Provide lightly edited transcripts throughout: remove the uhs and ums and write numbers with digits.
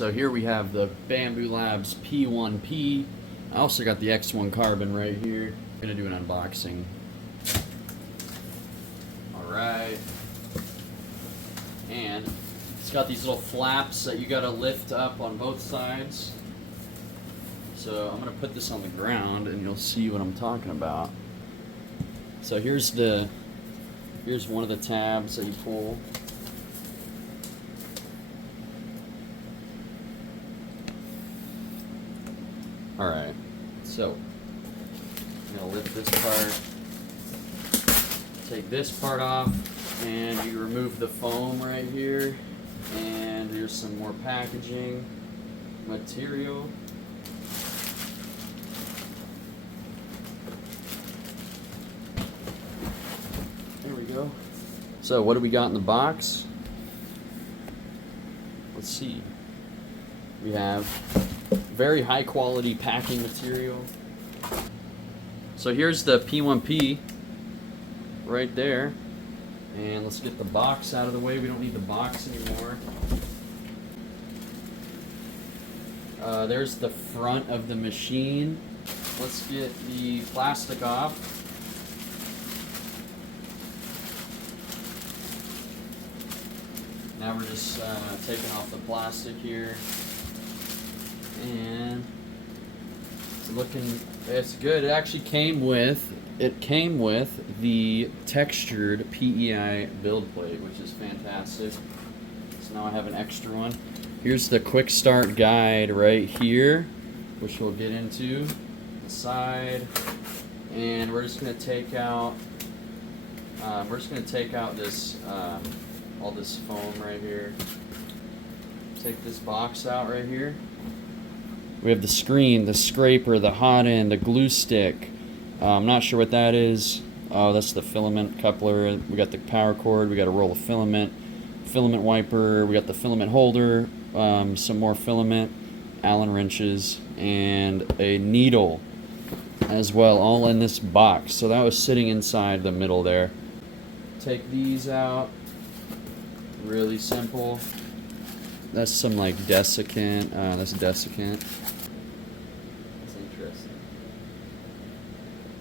So here we have the Bambu Labs P1P. I also got the X1 Carbon right here. I'm gonna do an unboxing. Alright. And it's got these little flaps that you gotta lift up on both sides. So I'm gonna put this on the ground and you'll see what I'm talking about. So here's one of the tabs that you pull. Alright, so I'm gonna lift this part, take this part off, and you remove the foam right here, and there's some more packaging material. There we go. So what do we got in the box? Let's see. We have very high quality packing material. So here's the P1P right there. And let's get the box out of the way. We don't need the box anymore. There's the front of the machine. Let's get the plastic off. Now we're just taking off the plastic here. And it's good. It actually came with the textured PEI build plate, which is fantastic. So now I have an extra one. Here's the quick start guide right here, which we'll get into the side. And we're just gonna take out this all this foam right here. Take this box out right here. We have the screen, the scraper, the hot end, the glue stick. I'm not sure what that is. Oh, that's the filament coupler. We got the power cord. We got a roll of filament, filament wiper. We got the filament holder, some more filament, Allen wrenches, and a needle as well, all in this box. So that was sitting inside the middle there. Take these out. Really simple. That's some like desiccant. That's desiccant. That's interesting.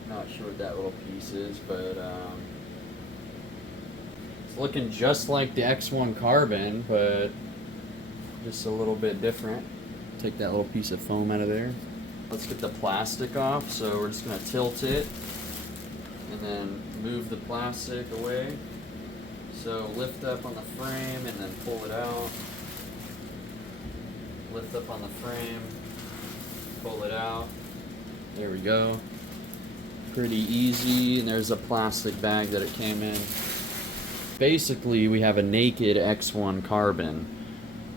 Not sure what that little piece is, but it's looking just like the X1 Carbon, but just a little bit different. Take that little piece of foam out of there. Let's get the plastic off. So we're just gonna tilt it and then move the plastic away. So lift up on the frame and then pull it out. Lift up on the frame, pull it out. There we go. Pretty easy, and there's a plastic bag that it came in. Basically, we have a naked X1 Carbon.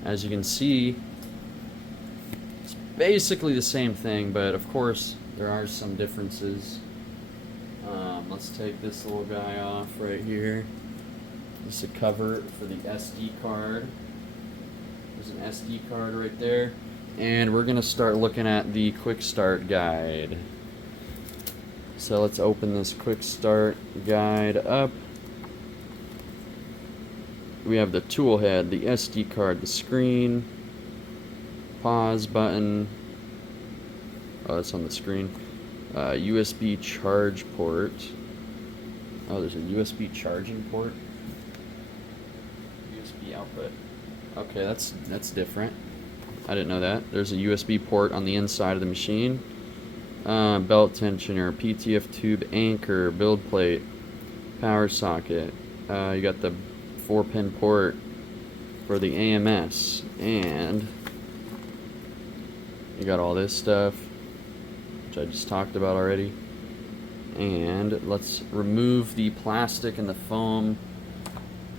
As you can see, it's basically the same thing, but of course, there are some differences. Let's take this little guy off right here. This is a cover for the SD card. There's an SD card right there. And we're gonna start looking at the quick start guide. So let's open this quick start guide up. We have the tool head, the SD card, the screen, pause button. Oh, that's on the screen. USB charge port. Oh, there's a USB charging port. USB output. Okay, that's different. I didn't know that. There's a USB port on the inside of the machine. Belt tensioner, PTFE tube anchor, build plate, power socket. You got the 4-pin port for the AMS, and you got all this stuff, which I just talked about already. And let's remove the plastic and the foam.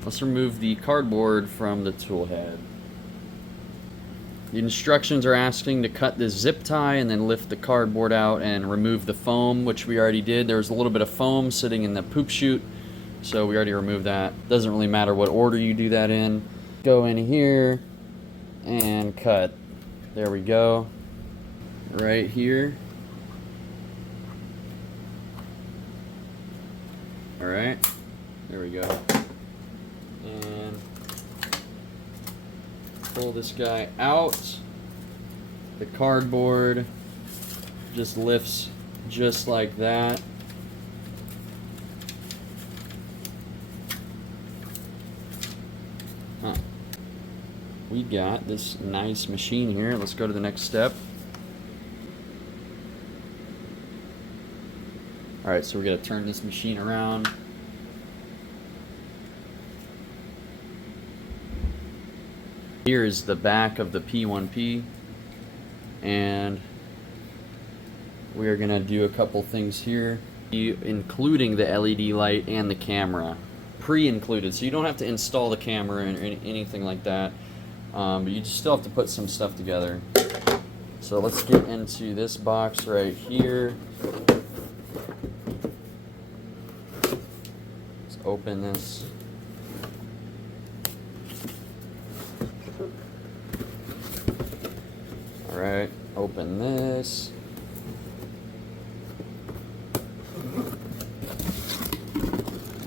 Let's remove the cardboard from the tool head. The instructions are asking to cut this zip tie and then lift the cardboard out and remove the foam, which we already did. There was a little bit of foam sitting in the poop chute, so we already removed that. Doesn't really matter what order you do that in. Go in here and cut. There we go. Right here. Alright, there we go. And pull this guy out. The cardboard just lifts just like that. Huh. We got this nice machine here. Let's go to the next step. Alright, so we're going to turn this machine around. Here is the back of the P1P, and we are going to do a couple things here, including the LED light and the camera, pre-included, so you don't have to install the camera or anything like that, but you just still have to put some stuff together. So let's get into this box right here. Let's open this. Alright, open this.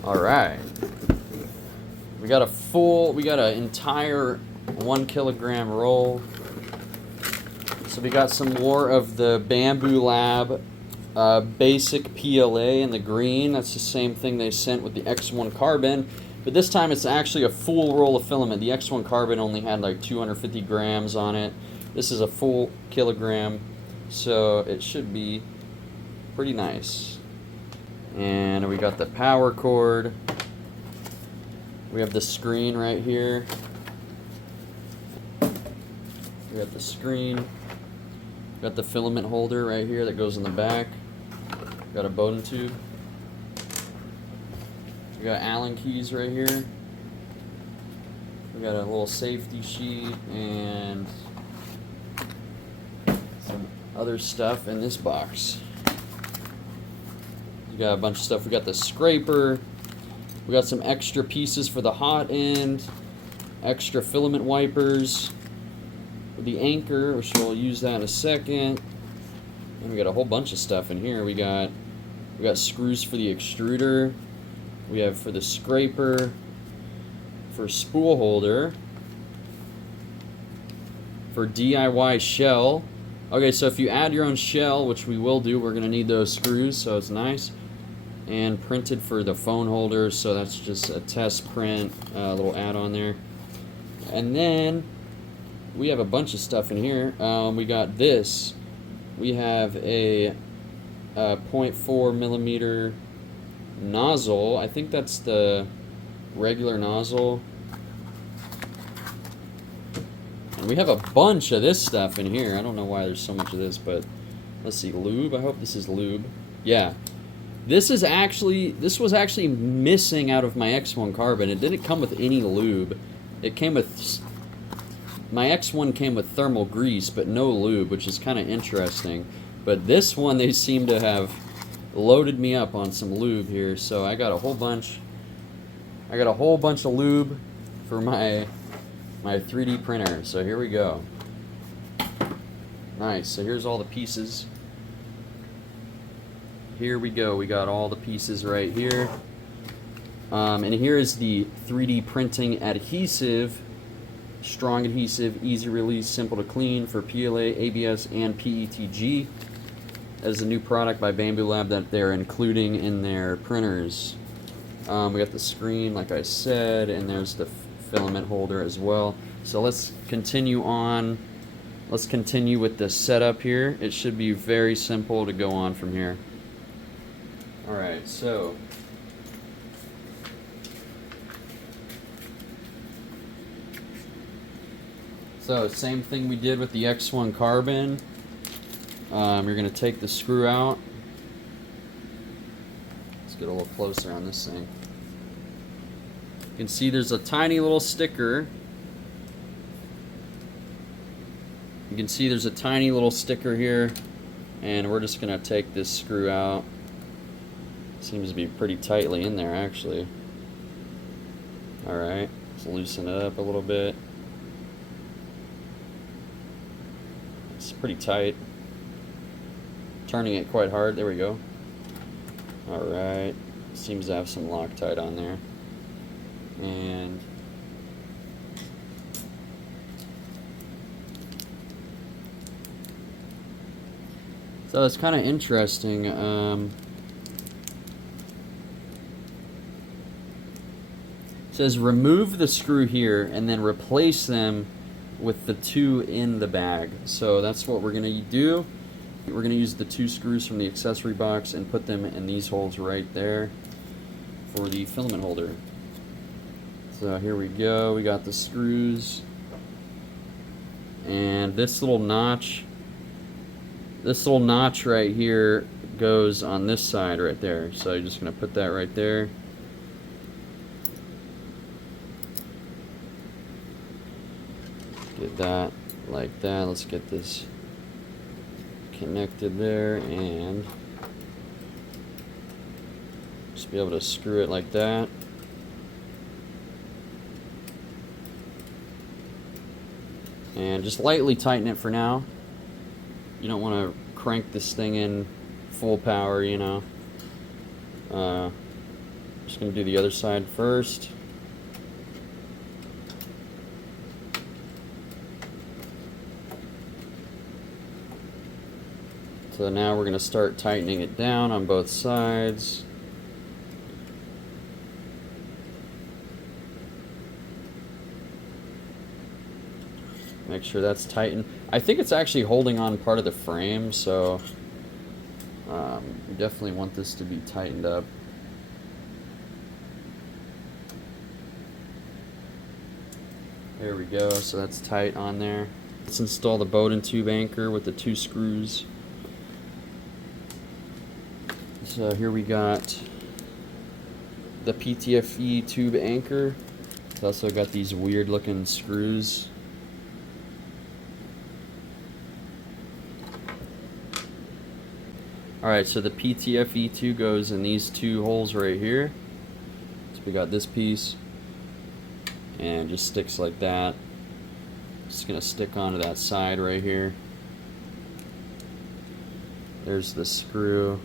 Alright. We got an entire 1 kilogram roll. So we got some more of the Bambu Lab basic PLA in the green. That's the same thing they sent with the X1 carbon. But this time it's actually a full roll of filament. The X1 carbon only had like 250 grams on it. This is a full kilogram, so it should be pretty nice. And we got the power cord. We have the screen right here. We got the screen. We got the filament holder right here that goes in the back. We got a Bowden tube. We got Allen keys right here. We got a little safety sheet and some other stuff in this box. We got a bunch of stuff. We got the scraper. We got some extra pieces for the hot end. Extra filament wipers. The anchor, which we'll use that in a second. And we got a whole bunch of stuff in here. We got screws for the extruder. We have for the scraper. For spool holder. For DIY shell. Okay, so if you add your own shell, which we will do, we're going to need those screws, so it's nice. And printed for the phone holder, so that's just a test print, little add-on there. And then we have a bunch of stuff in here. We got this. We have a 0.4 millimeter nozzle. I think that's the regular nozzle. And we have a bunch of this stuff in here. I don't know why there's so much of this, but let's see, lube. I hope this is lube. Yeah. This was actually missing out of my X1 carbon. It didn't come with any lube. It came with, my X1 came with thermal grease, but no lube, which is kind of interesting. But this one, they seem to have loaded me up on some lube here, so I got a whole bunch. I got a whole bunch of lube for my 3D printer. So here we go. Nice. So here's all the pieces. Here we go. We got all the pieces right here. And here is the 3D printing adhesive. Strong adhesive, easy release, simple to clean for PLA, ABS, and PETG. That is a new product by Bambu Lab that they're including in their printers. We got the screen, like I said, and there's the filament holder as well. So let's continue on. Let's continue with the setup here. It should be very simple to go on from here. Alright, so same thing we did with the X1 carbon. You're going to take the screw out. Let's get a little closer on this thing. You can see there's a tiny little sticker. You can see there's a tiny little sticker here, and we're just going to take this screw out. Seems to be pretty tightly in there, actually. Alright, let's loosen it up a little bit. It's pretty tight. Turning it quite hard. There we go. Alright. Seems to have some Loctite on there. And So it's kind of interesting. It says remove the screw here and then replace them with the two in the bag. So that's what we're going to do. We're going to use the two screws from the accessory box and put them in these holes right there for the filament holder. So here we go. We got the screws. And this little notch right here goes on this side right there. So you're just going to put that right there. Get that like that. Let's get this connected there and just be able to screw it like that. And just lightly tighten it for now. You don't want to crank this thing in full power, you know. Just going to do the other side first. So now we're going to start tightening it down on both sides. Make sure that's tightened. I think it's actually holding on part of the frame, so you definitely want this to be tightened up. There we go, so that's tight on there. Let's install the Bowden tube anchor with the two screws. So here we got the PTFE tube anchor. It's also got these weird looking screws. Alright, so the PTFE2 goes in these two holes right here. So we got this piece, and just sticks like that. Just gonna stick onto that side right here. There's the screw.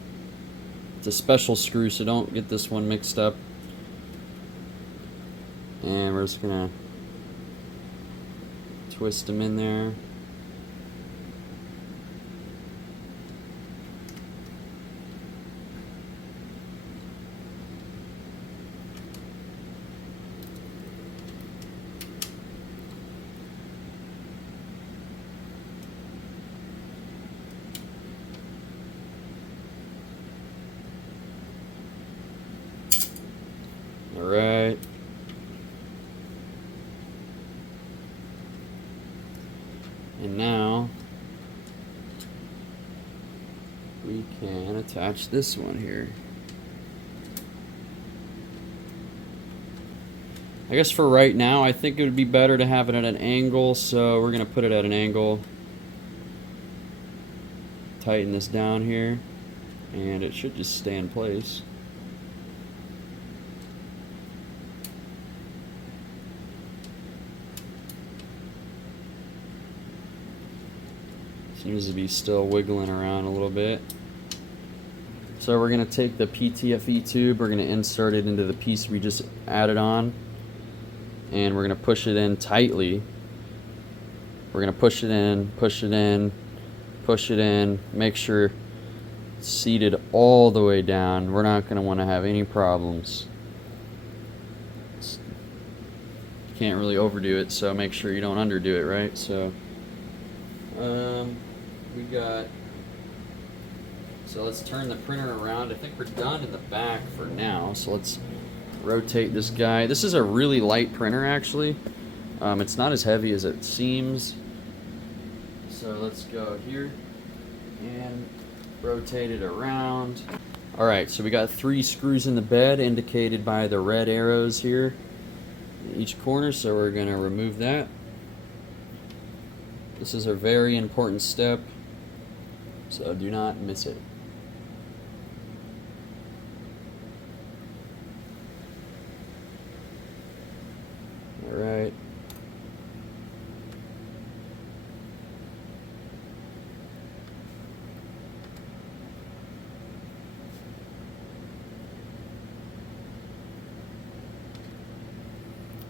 It's a special screw, so don't get this one mixed up. And we're just gonna twist them in there. Alright. And now we can attach this one here. I guess for right now, I think it would be better to have it at an angle, so we're going to put it at an angle. Tighten this down here, and it should just stay in place. Seems to be still wiggling around a little bit. So we're going to take the PTFE tube, we're going to insert it into the piece we just added on, and we're going to push it in tightly. We're going to push it in, push it in, push it in, make sure it's seated all the way down. We're not going to want to have any problems. You can't really overdo it, so make sure you don't underdo it, right? So we got, so let's turn the printer around. I think we're done in the back for now, so let's rotate this guy. This is a really light printer, actually. It's not as heavy as it seems. So let's go here and rotate it around. Alright, so we got 3 screws in the bed indicated by the red arrows here in each corner, so we're going to remove that. This is a very important step, so do not miss it. Alright.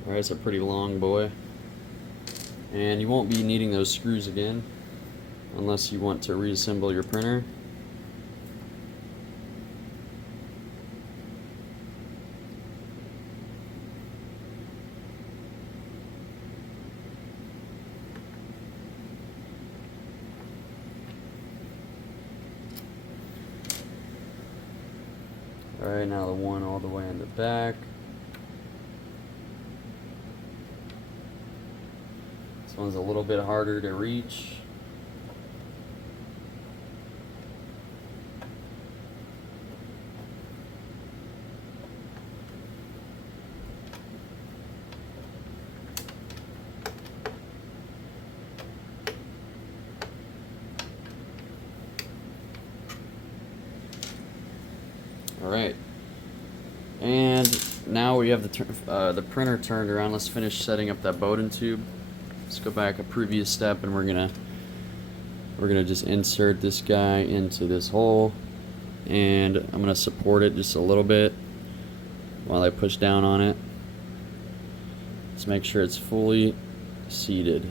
Alright, it's a pretty long boy. And you won't be needing those screws again unless you want to reassemble your printer. Alright, now the one all the way in the back. This one's a little bit harder to reach. Alright, and now we have the printer turned around. Let's finish setting up that Bowden tube. Let's go back a previous step, and we're gonna just insert this guy into this hole, and I'm gonna support it just a little bit while I push down on it. Let's make sure it's fully seated.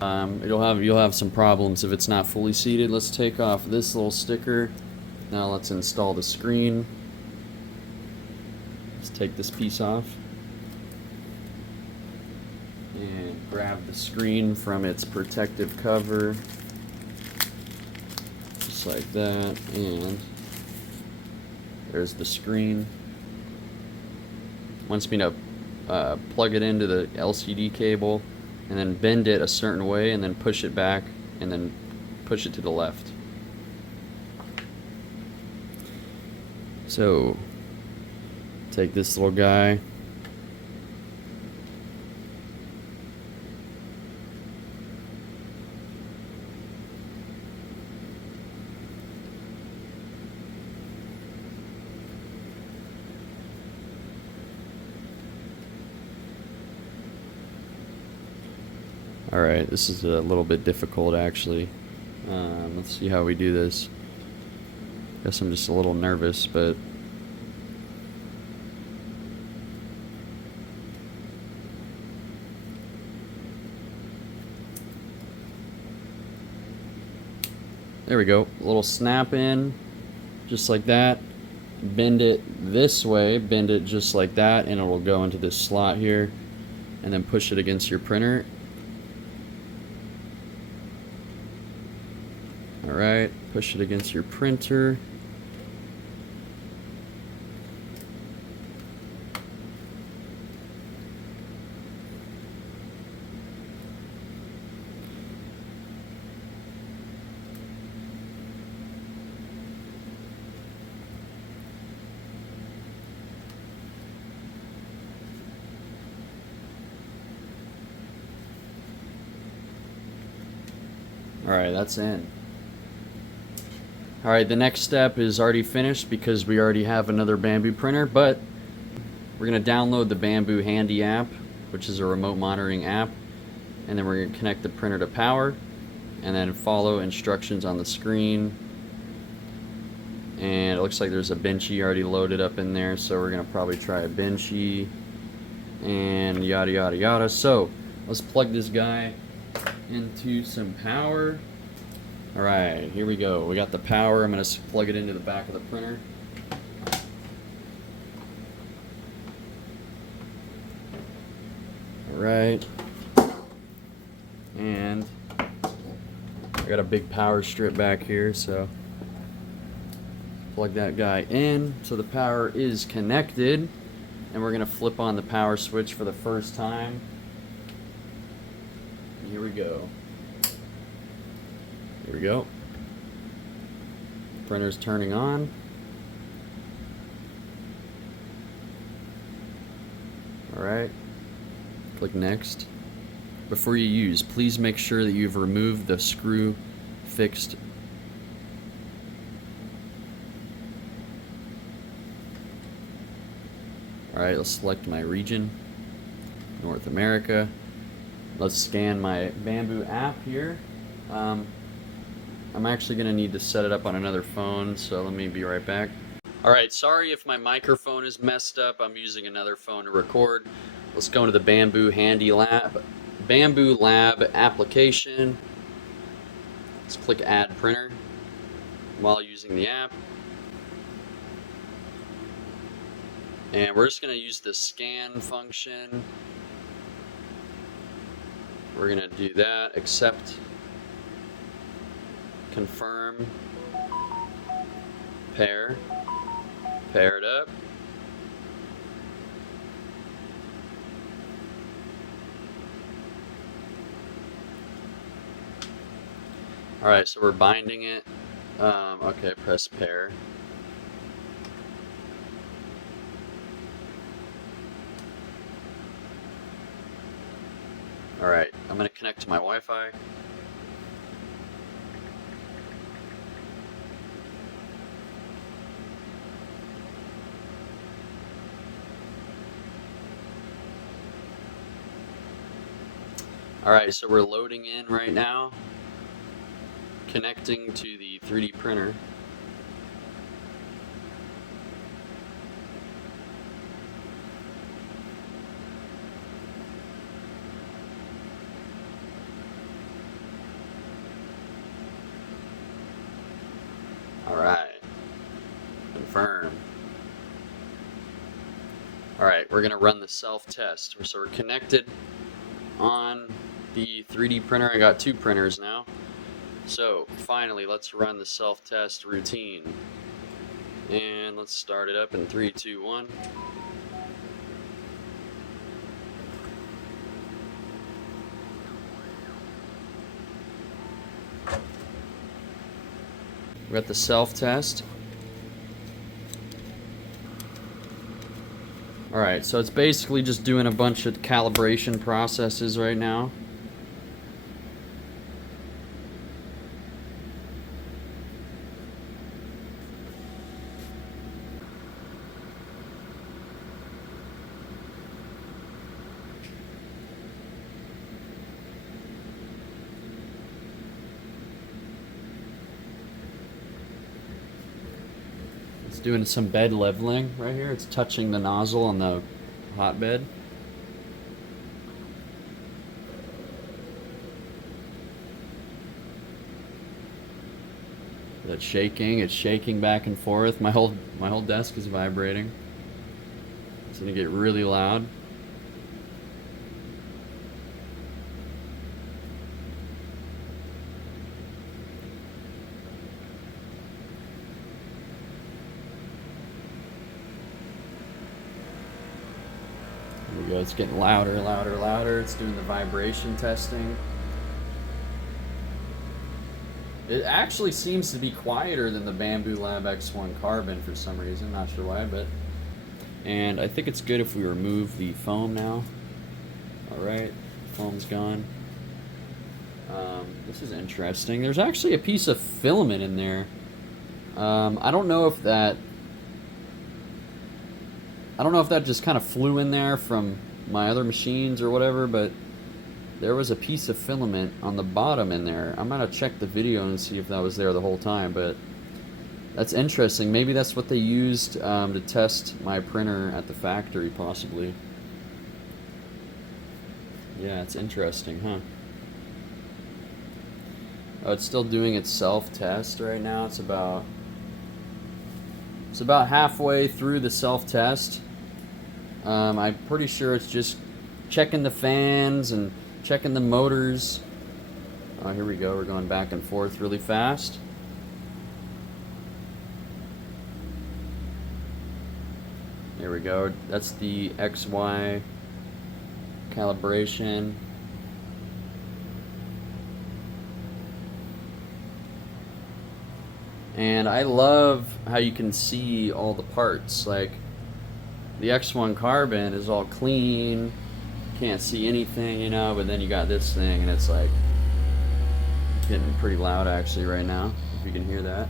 You'll have some problems if it's not fully seated. Let's take off this little sticker. Now let's install the screen. Let's take this piece off and grab the screen from its protective cover, just like that, and there's the screen. Wants me to plug it into the LCD cable and then bend it a certain way and then push it back and then push it to the left. So take this little guy, alright, this is a little bit difficult actually. Let's see how we do this. Guess I'm just a little nervous, but there we go. A little snap in, just like that. Bend it this way, bend it just like that, and it will go into this slot here, and then push it against your printer. Alright, push it against your printer. Alright, that's in. Alright, the next step is already finished because we already have another Bambu printer, but we're going to download the Bambu Handy app, which is a remote monitoring app, and then we're going to connect the printer to power, and then follow instructions on the screen. And it looks like there's a Benchy already loaded up in there, so we're going to probably try a Benchy, and yada yada yada. So, let's plug this guy into some power. Alright, here we go. We got the power. I'm going to plug it into the back of the printer. Alright. And I got a big power strip back here, so plug that guy in. So the power is connected. And we're going to flip on the power switch for the first time. Here we go. Here we go. Printer's turning on. Alright. Click next. Before you use, please make sure that you've removed the screw fixed. Alright, let's select my region, North America. Let's scan my Bambu app here. I'm actually going to need to set it up on another phone, so let me be right back. Alright, sorry if my microphone is messed up. I'm using another phone to record. Let's go into the Bambu Handy Lab. Bambu Lab application. Let's click Add Printer while using the app. And we're just going to use the scan function. We're going to do that, accept, confirm, pair, Paired up. Alright, so we're binding it. Okay, press pair. Alright, I'm going to connect to my Wi-Fi. Alright, so we're loading in right now. Connecting to the 3D printer. Alright. Confirm. Alright, we're going to run the self-test. So we're connected on the 3D printer. I got 2 printers now. So finally, let's run the self-test routine. And let's start it up in 3, 2, 1. We got the self-test. Alright, so it's basically just doing a bunch of calibration processes right now. Doing some bed leveling right here. It's touching the nozzle on the hotbed. That's shaking. It's shaking back and forth. My whole desk is vibrating. It's gonna get really loud. It's getting louder, louder, louder. It's doing the vibration testing. It actually seems to be quieter than the Bambu Lab X1 Carbon for some reason. Not sure why, but... And I think it's good if we remove the foam now. Alright, foam's gone. This is interesting. There's actually a piece of filament in there. I don't know if that just kind of flew in there from my other machines or whatever, but there was a piece of filament on the bottom in there. I'm gonna check the video and see if that was there the whole time, but that's interesting. Maybe that's what they used to test my printer at the factory, possibly. Yeah, it's interesting, huh? Oh, it's still doing its self-test right now. It's about halfway through the self-test. I'm pretty sure it's just checking the fans and checking the motors. Oh, here we go. We're going back and forth really fast. There we go. That's the XY calibration. And I love how you can see all the parts. Like, the X1 Carbon is all clean, can't see anything, you know, but then you got this thing and it's like getting pretty loud actually right now, if you can hear that.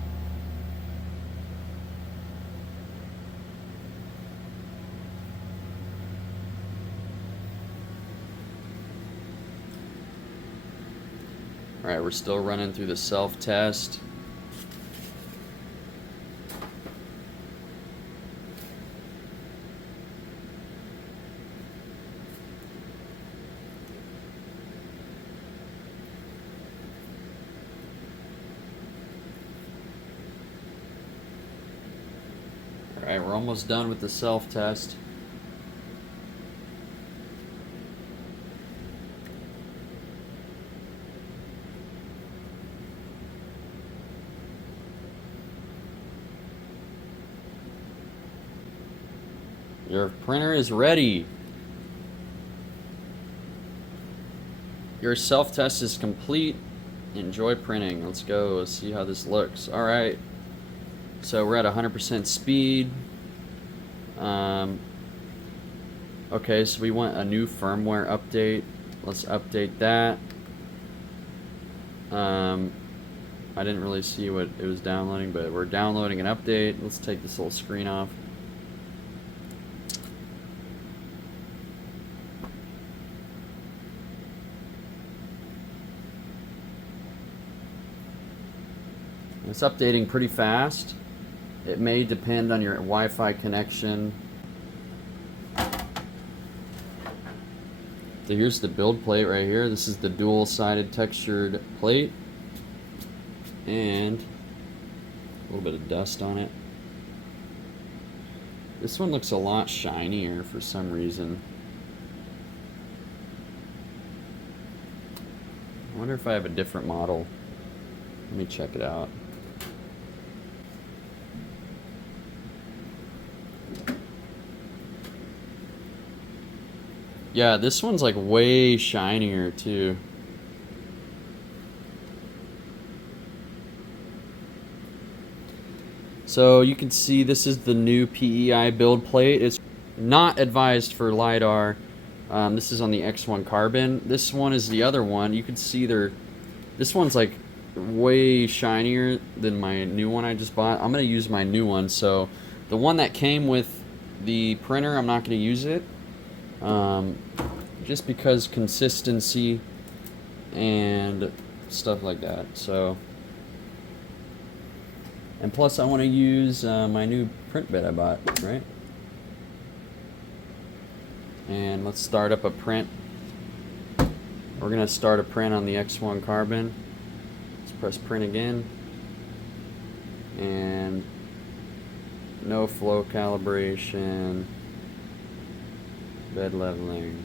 Alright, we're still running through the self-test. Alright, we're almost done with the self-test. Your printer is ready. Your self-test is complete. Enjoy printing. Let's go. Let's see how this looks. All right. So we're at 100% speed. Okay, so we want a new firmware update. Let's update that. I didn't really see what it was downloading, but we're downloading an update. Let's take this little screen off. It's updating pretty fast. It may depend on your Wi-Fi connection. So here's the build plate right here. This is the dual-sided textured plate. And a little bit of dust on it. This one looks a lot shinier for some reason. I wonder if I have a different model. Let me check it out. Yeah, this one's like way shinier too. So you can see this is the new PEI build plate. It's not advised for LiDAR. This is on the X1 Carbon. This one is the other one. You can see this one's like way shinier than my new one I just bought. I'm gonna use my new one. So the one that came with the printer, I'm not gonna use it. Just because consistency and stuff like that. So, and plus I want to use my new print bed I bought, right? And let's start up a print. We're gonna start a print on the X1 Carbon. Let's press print again. And no flow calibration. Bed leveling.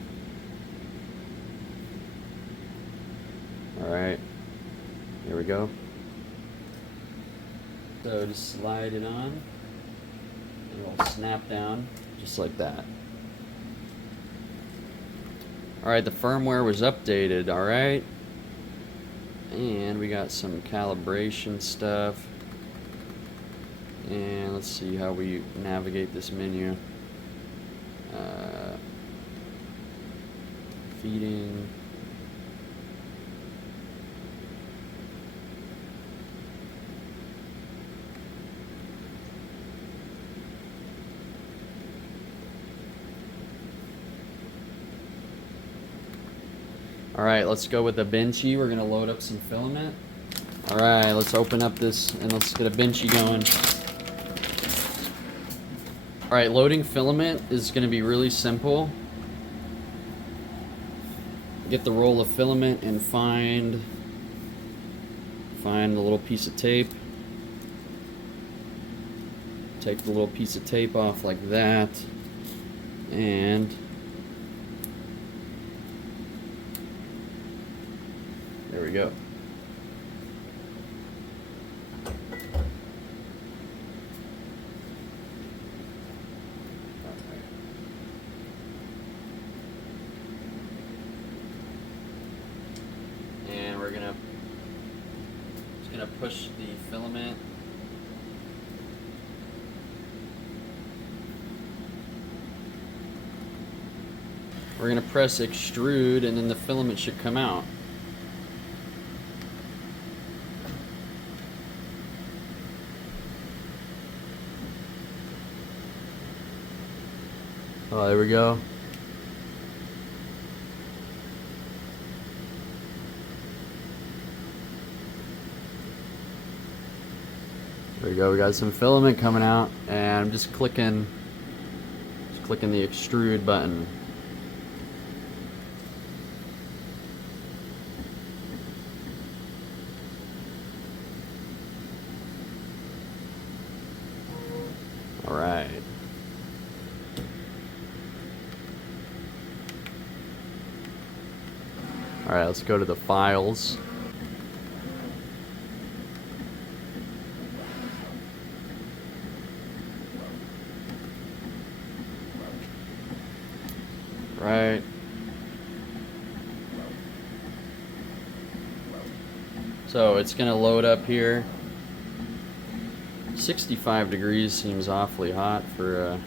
Alright, here we go. So just slide it on, and it'll snap down just like that. Alright, the firmware was updated, alright. And we got some calibration stuff. And let's see how we navigate this menu. Feeding. Alright, let's go with the Benchy. We're going to load up some filament. Alright, let's open up this and let's get a Benchy going. Alright, loading filament is going to be really simple. Get the roll of filament and find the little piece of tape. Take the little piece of tape off like that. And there we go. And we're just gonna push the filament. We're gonna press extrude, and then the filament should come out. Oh, there we go. There we go. We got some filament coming out, and I'm just clicking the extrude button. All right. All right, let's go to the files. Right. So it's gonna load up here. 65 degrees seems awfully hot for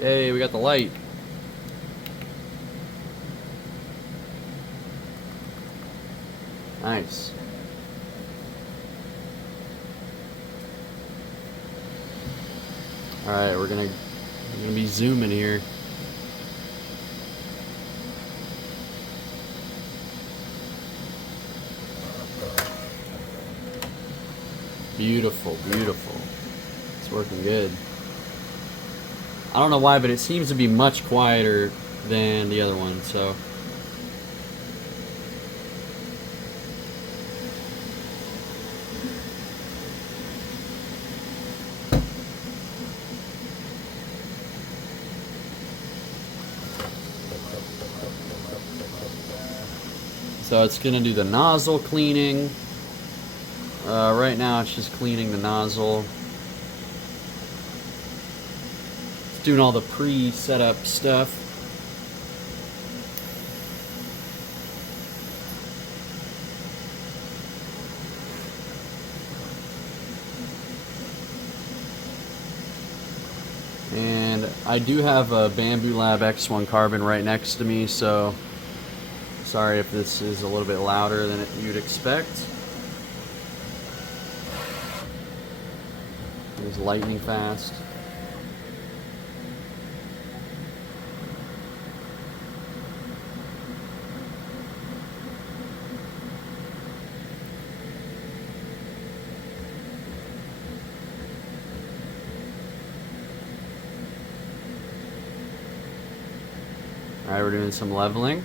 Yay, we got the light. Nice. Alright, we're gonna be zooming here. Beautiful, beautiful. It's working good. I don't know why, but it seems to be much quieter than the other one, so. So it's gonna do the nozzle cleaning. Right now it's just cleaning the nozzle. It's doing all the pre-setup stuff. And I do have a Bambu Lab X1 Carbon right next to me, so sorry if this is a little bit louder than you'd expect. It's lightning fast. All right, we're doing some leveling.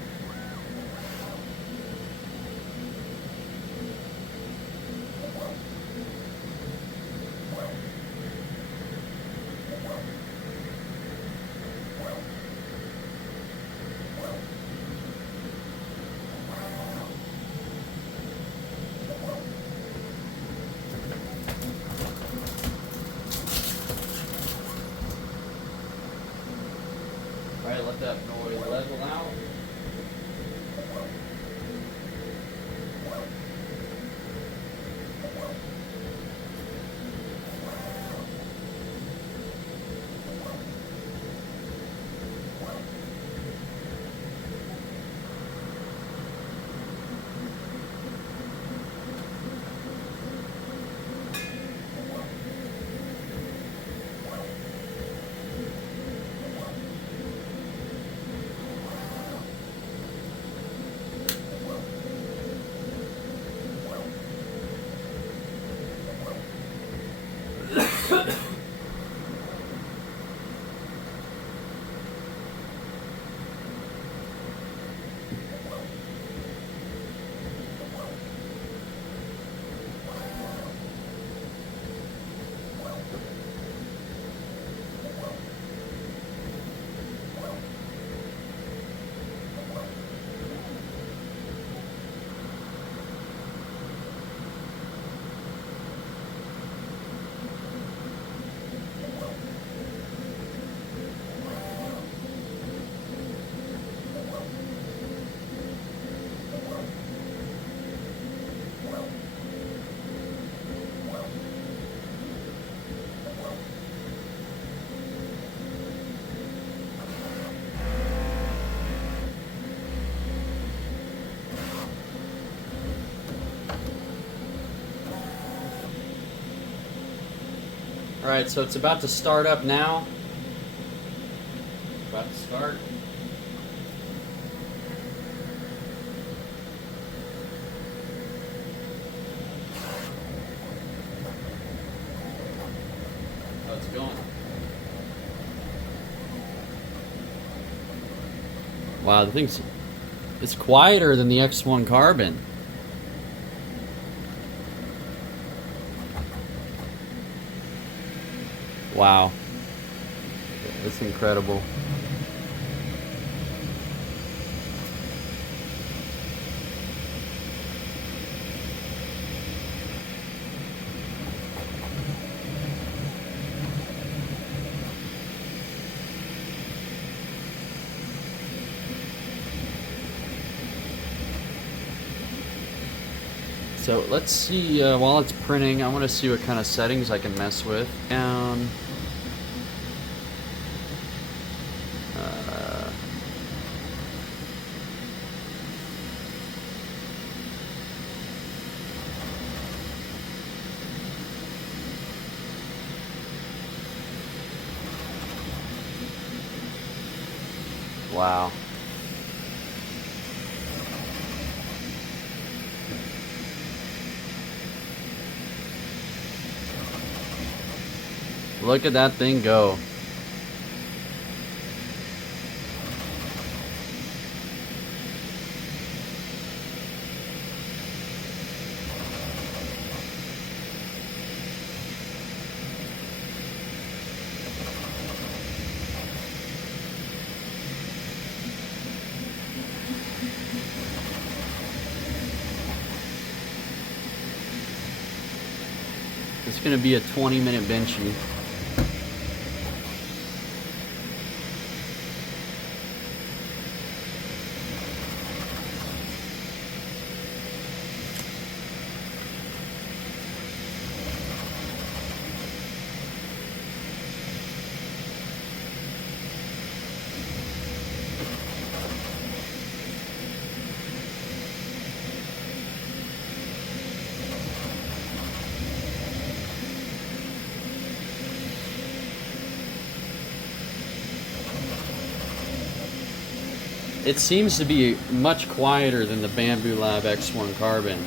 Alright, let that noise level out. Alright, so it's about to start up now. About to start. Oh, it's going. Wow, the thing's... it's quieter than the X1 Carbon. Wow. That's incredible. So let's see, while it's printing, I want to see what kind of settings I can mess with. Down. Wow. Look at that thing go. It's gonna be a 20-minute Benchy. It seems to be much quieter than the Bambu Lab X1 Carbon.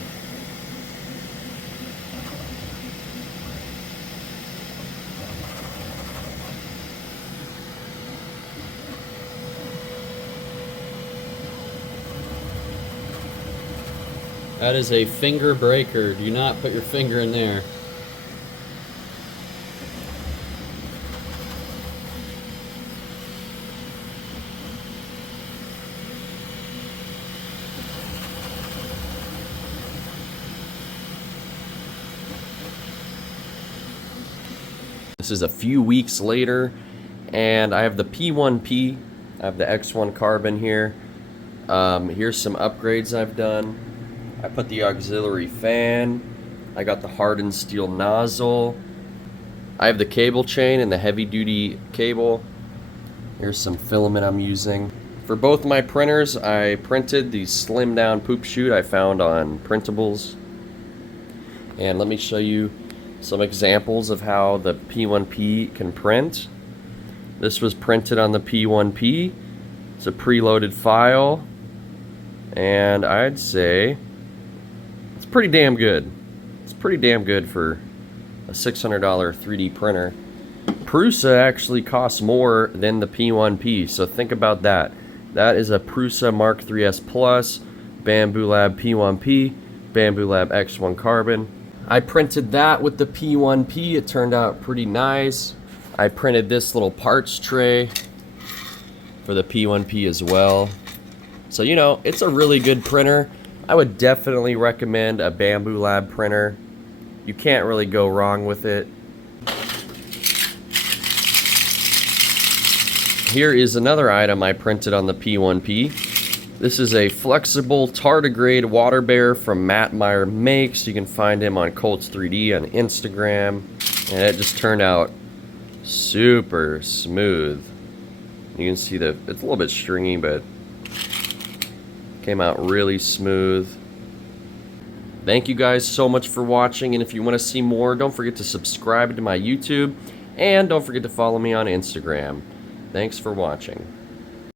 That is a finger breaker. Do not put your finger in there. This is a few weeks later, and I have the P1P, I have the X1 Carbon here. Here's some upgrades I've done. I put the auxiliary fan, I got the hardened steel nozzle, I have the cable chain and the heavy duty cable. Here's some filament I'm using. For both my printers, I printed the slim down poop chute I found on Printables. And let me show you some examples of how the P1P can print. This was printed on the P1P. It's a preloaded file, and I'd say it's pretty damn good. It's pretty damn good for a $600 3D printer. Prusa actually costs more than the P1P, so think about that. That is a Prusa Mark 3S Plus, Bambu Lab P1P, Bambu Lab X1 Carbon. I printed that with the P1P. It turned out pretty nice. I printed this little parts tray for the P1P as well. So, you know, it's a really good printer. I would definitely recommend a Bambu Lab printer. You can't really go wrong with it. Here is another item I printed on the P1P. This is a flexible tardigrade water bear from Matt Meyer Makes. You can find him on Colts 3D on Instagram. And it just turned out super smooth. You can see that it's a little bit stringy, but came out really smooth. Thank you guys so much for watching, and if you want to see more, don't forget to subscribe to my YouTube, and don't forget to follow me on Instagram. Thanks for watching.